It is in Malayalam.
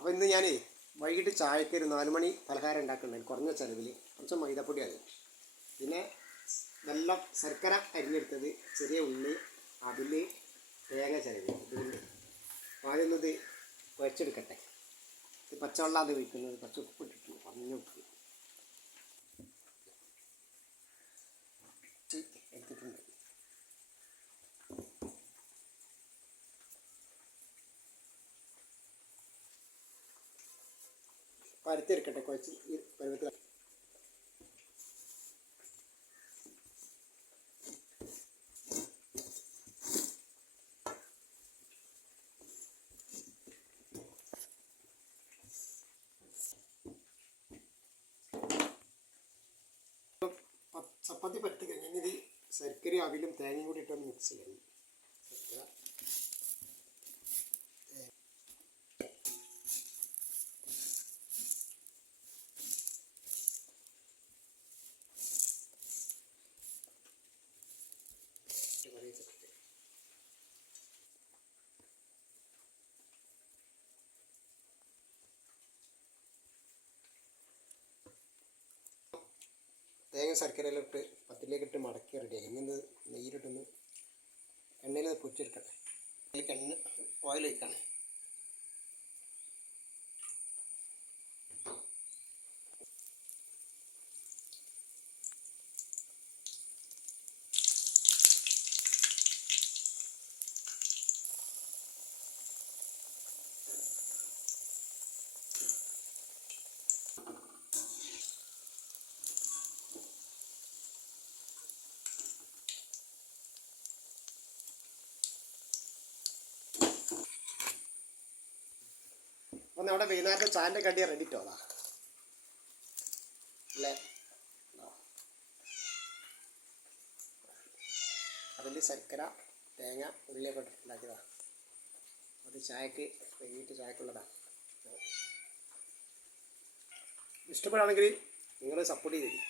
അപ്പോൾ ഇന്ന് ഞാൻ വൈകിട്ട് ചായക്ക് ഒരു നാല് മണി പലഹാരം ഉണ്ടാക്കുന്നുണ്ട്. കുറഞ്ഞ ചിലവിൽ കുറച്ച് മൈദപ്പൊടിയാണ്. പിന്നെ നല്ല ശർക്കര അരിഞ്ഞെടുത്തത് ചെറിയ ഉള്ളി അതിൽ തേങ്ങ ചിലവ് ഇതുകൊണ്ട് ആദ്യം ഇത് കുഴച്ചെടുക്കട്ടെ പച്ചവെള്ളം അത് വയ്ക്കുന്നത് കുറച്ച് ഉപ്പ് ഇട്ടിട്ട് കുറഞ്ഞ ഉപ്പ്. പരത്തിയെടുക്കട്ടെ കുഴച്ച് ഈ പരുവത്തിൽ. ചപ്പാത്തി പരത്തി കഴിഞ്ഞാൽ ഇത് ശർക്കര അവിലും തേങ്ങയും കൂടി ഇട്ടൊന്ന് മിക്സ് ചെയ്യണം തേങ്ങ ശർക്കരയെല്ലാം ഇട്ട് പത്തിലേക്ക് ഇട്ട് മടക്കി റെഡിയാക്കി ഇത് നെയ്യിലിട്ടൊന്ന് എണ്ണയിൽ പൊരിച്ചെടുക്കട്ടെ. അതിലേക്ക് എണ്ണ ഓയിൽ ഒഴിക്കാണ്. അപ്പോൾ നമ്മുടെ വൈകുന്നേരത്തെ ചായന്റെ കടിയ റെഡി അതാ അല്ലേ? അതിൽ ശർക്കര തേങ്ങ ഉള്ളിയൊക്കെ ഉണ്ടാക്കിയതാണ് അത് ചായക്ക് വൈകിട്ട് ചായക്കുള്ളതാണ് ഇഷ്ടപ്പെടുകയാണെങ്കിൽ നിങ്ങൾ സപ്പോർട്ട് ചെയ്തു